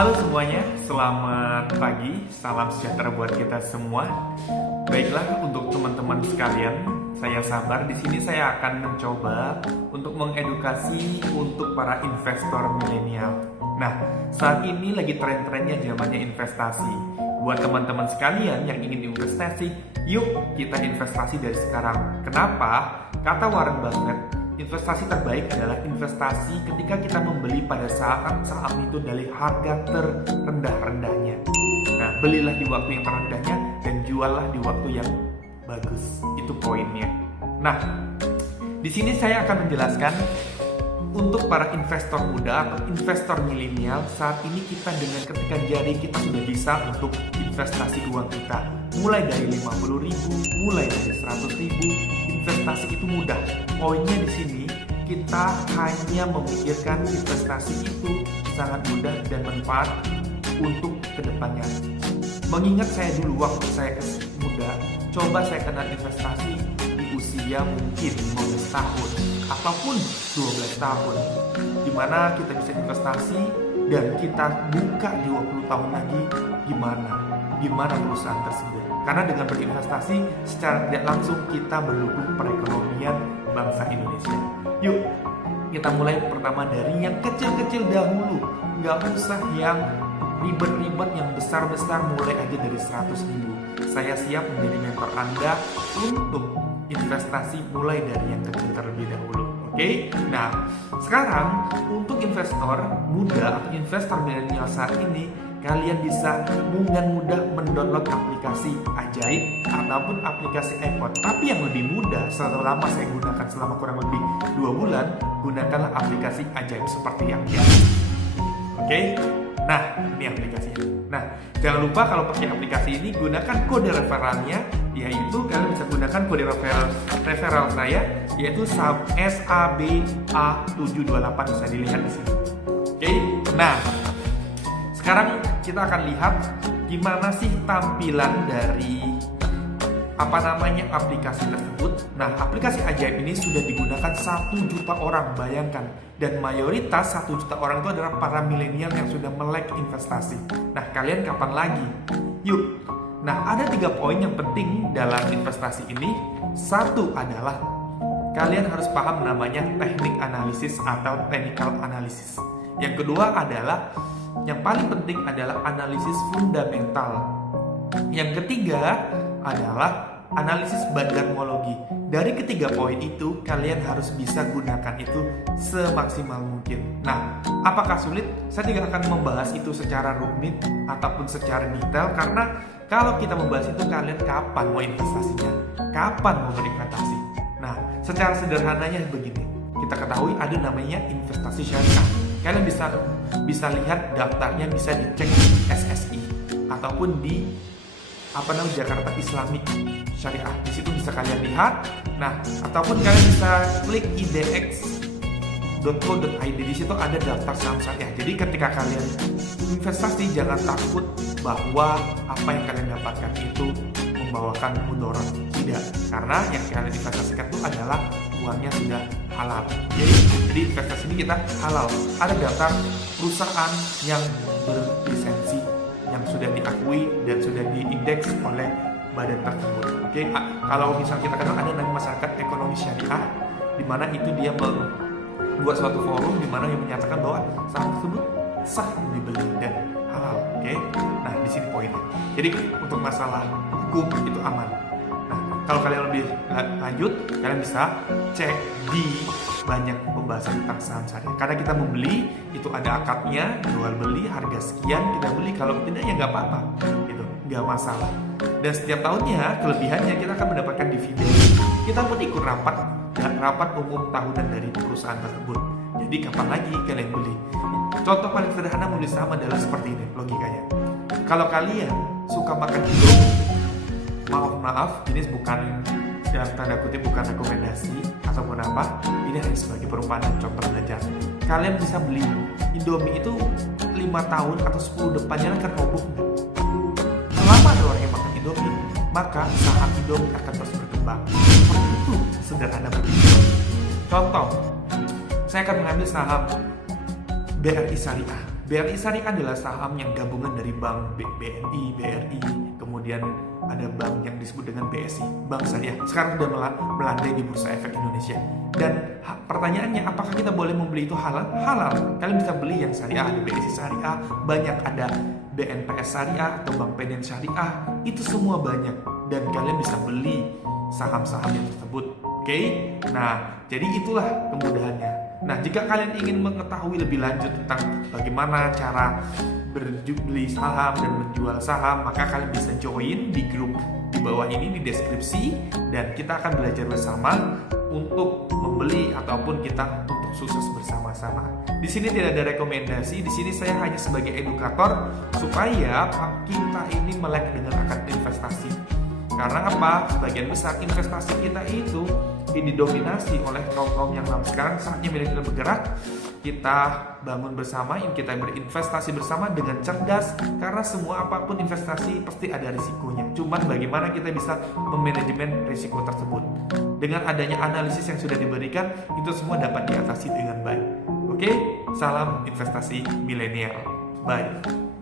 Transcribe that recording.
Halo semuanya, selamat pagi, salam sejahtera buat kita semua. Baiklah, untuk teman-teman sekalian, saya Sabar. Di sini saya akan mencoba untuk mengedukasi untuk para investor milenial. Nah, saat ini lagi tren-trennya zamannya investasi. Buat teman-teman sekalian yang ingin investasi, yuk kita investasi dari sekarang. Kenapa? Kata Warren Buffett, investasi terbaik adalah investasi ketika kita membeli pada saat saham itu dari harga terendah-rendahnya. Nah, belilah di waktu yang terendahnya dan juallah di waktu yang bagus. Itu poinnya. Nah, di sini saya akan menjelaskan untuk para investor muda atau investor milenial, saat ini kita dengan ketika jari kita sudah bisa untuk investasi uang kita. Mulai dari 50.000, mulai dari 100.000, investasi itu mudah. Poinnya di sini kita hanya memikirkan investasi itu sangat mudah dan manfaat untuk kedepannya. Mengingat saya dulu waktu saya muda, coba saya kenal investasi di usia mungkin 15 tahun ataupun 12 tahun, dimana kita bisa investasi dan kita buka 20 tahun lagi gimana perusahaan tersebut. Karena dengan berinvestasi secara tidak langsung kita mendukung perekonomian bangsa Indonesia. Yuk, kita mulai pertama dari yang kecil-kecil dahulu. Nggak usah yang ribet-ribet, yang besar-besar, mulai aja dari 100.000. Saya siap menjadi mentor Anda untuk investasi mulai dari yang kecil terlebih dahulu. Oke? Nah, sekarang untuk investor muda atau investor milenial saat ini, kalian bisa dengan mudah mendownload aplikasi Ajaib ataupun aplikasi iPod. Tapi yang lebih mudah, selama saya gunakan selama kurang lebih 2 bulan, gunakanlah aplikasi Ajaib seperti yang biasa. Oke? Nah, ini aplikasinya. Nah, jangan lupa kalau pakai aplikasi ini, gunakan kode referralnya, yaitu kalian bisa gunakan kode referral saya, yaitu SABA728, bisa dilihat di sini. Oke? Nah, sekarang kita akan lihat gimana sih tampilan dari aplikasi tersebut. Nah, aplikasi Ajaib ini sudah digunakan 1 juta orang, bayangkan. Dan mayoritas 1 juta orang itu adalah para milenial yang sudah melek investasi. Nah, kalian kapan lagi? Yuk. Nah, ada 3 poin yang penting dalam investasi ini. Satu adalah kalian harus paham namanya teknik analisis atau technical analysis. Yang kedua adalah yang paling penting adalah analisis fundamental. Yang ketiga adalah analisis bandarmologi. Dari ketiga poin itu, kalian harus bisa gunakan itu semaksimal mungkin. Nah, apakah sulit? Saya tidak akan membahas itu secara rumit ataupun secara detail, karena kalau kita membahas itu, kalian kapan mau investasinya? Kapan mau berinvestasi? Nah, secara sederhananya begini. Kita ketahui ada namanya investasi syariah. Kalian bisa lihat daftarnya, bisa dicek di SSI ataupun di Jakarta Islamic Syariah. Di situ bisa kalian lihat. Nah, ataupun kalian bisa klik idx.co.id. Di situ ada daftar saham syariah. Jadi ketika kalian investasi, jangan takut bahwa apa yang kalian dapatkan itu membawakan mudarat. Tidak, karena yang kalian investasikan itu adalah uangnya sudah halal. Jadi investasi ini kita halal. Ada daftar perusahaan yang berlisensi, yang sudah diakui dan sudah diindeks oleh badan tersebut. Oke, kalau misalnya kita kenal ada namanya Masyarakat Ekonomi Syariah, di mana itu dia membuat suatu forum di mana yang menyatakan bahwa saham tersebut sah dibeli dan halal. Oke, nah di sini poinnya. Jadi untuk masalah hukum itu aman. Nah, kalau kalian lebih lanjut, kalian bisa cek di banyak pembahasan tentang saham syariah. Karena kita membeli itu ada akadnya, jual beli, harga sekian kita beli. Kalau tidak ya nggak apa-apa, gitu, nggak masalah. Dan setiap tahunnya kelebihannya kita akan mendapatkan dividen. Kita pun ikut rapat umum tahunan dari perusahaan tersebut. Jadi kapan lagi kalian beli? Contoh paling sederhana membeli saham adalah seperti ini logikanya. Kalau kalian suka makan Indomie, maaf, ini bukan dalam tanda kutip, bukan rekomendasi ataupun apa, ini hanya sebagai perumpamaan dan contoh belajar. Kalian bisa beli Indomie itu 5 tahun atau 10 depannya akan roboh. Selama ada orang yang makan Indomie, maka saham Indomie akan terus berkembang. Seperti itu sederhana begitu. Contoh, saya akan mengambil saham BRI Syariah. BRI Syariah adalah saham yang gabungan dari bank BNI, BRI, kemudian ada bank yang disebut dengan BSI, Bank Syariah. Sekarang sudah melandai di Bursa Efek Indonesia. Dan pertanyaannya, apakah kita boleh membeli itu halal? Halal. Kalian bisa beli yang syariah, ada BSI Syariah, banyak ada BNPS Syariah atau Bank Peden Syariah. Itu semua banyak dan kalian bisa beli saham-saham yang tersebut. Oke? Nah, jadi itulah kemudahannya. Nah, jika kalian ingin mengetahui lebih lanjut tentang bagaimana cara beli saham dan menjual saham, maka kalian bisa join di grup di bawah ini di deskripsi, dan kita akan belajar bersama untuk membeli ataupun kita untuk sukses bersama-sama. Di sini tidak ada rekomendasi, di sini saya hanya sebagai edukator supaya kita ini melek dengan akan investasi. Karena apa? Sebagian besar investasi kita itu didominasi oleh kaum yang lama. Sekarang saatnya milenial bergerak, kita bangun bersama, kita berinvestasi bersama dengan cerdas, karena semua apapun investasi pasti ada risikonya. Cuman bagaimana kita bisa memanajemen risiko tersebut. Dengan adanya analisis yang sudah diberikan, itu semua dapat diatasi dengan baik. Oke, salam investasi milenial. Bye.